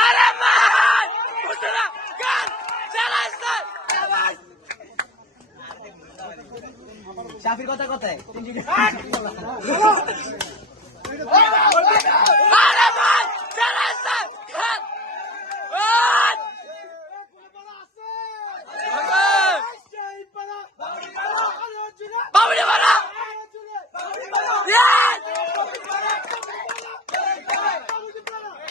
আরে মার শাফির কথা কথায় আরে মার চালাইছে গান ওই! বাবুলি মারা Yes!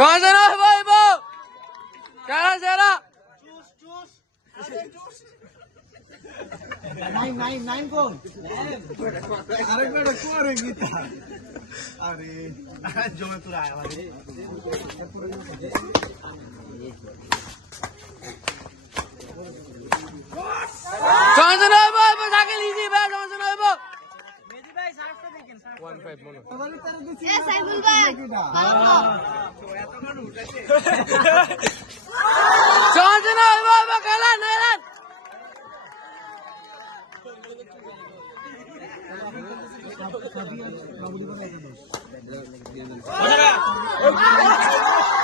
কজন হইব সেরা সেরা নাইন নাইন নাইন কোন কজন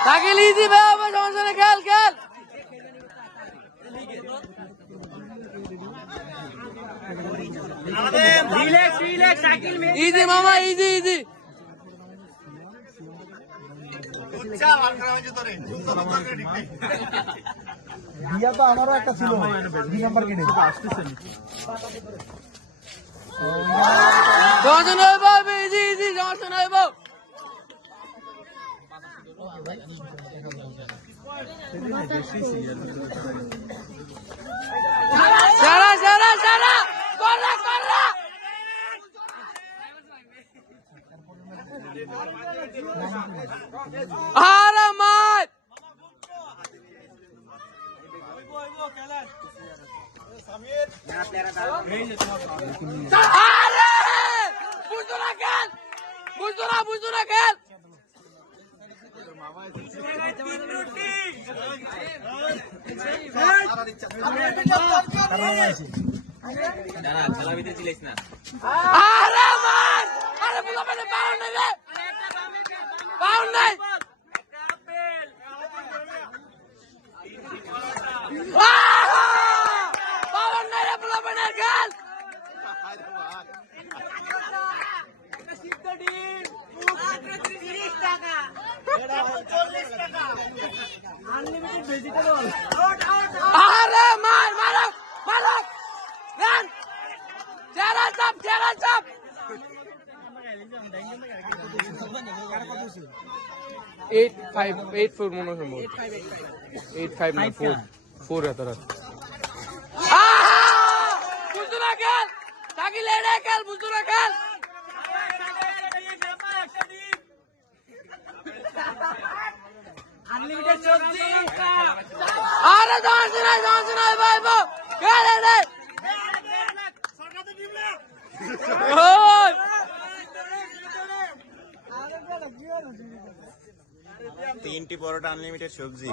সাইকেল ইজি ভাই হবে সমস্যা নেই খেল খেল। ইজি মামা ইজি ইজি। বিয়া তো আমারও একটা ছিল। দুই নাম্বার কিনে সমস্যা হইব আরে মার আরে! বুঝতো না খেল বুঝতো না বুঝতো না খেল আরে মার আরে বুলা মানে পাউন নাই রে পাউন নাই পাউন নাই রে বুলা মানে খেল আরে মার মারো মারো রান চেরা চাপ চেরা চাপ এইট ফাইভ এইট ফোর মনে হয় এইট ফাইভ না ফোর ফোর এত রাত আরে জানছি না জানছি না ভাই ভাই খেল রে ওই তিনটি পরোটা আনলিমিটেড সবজি।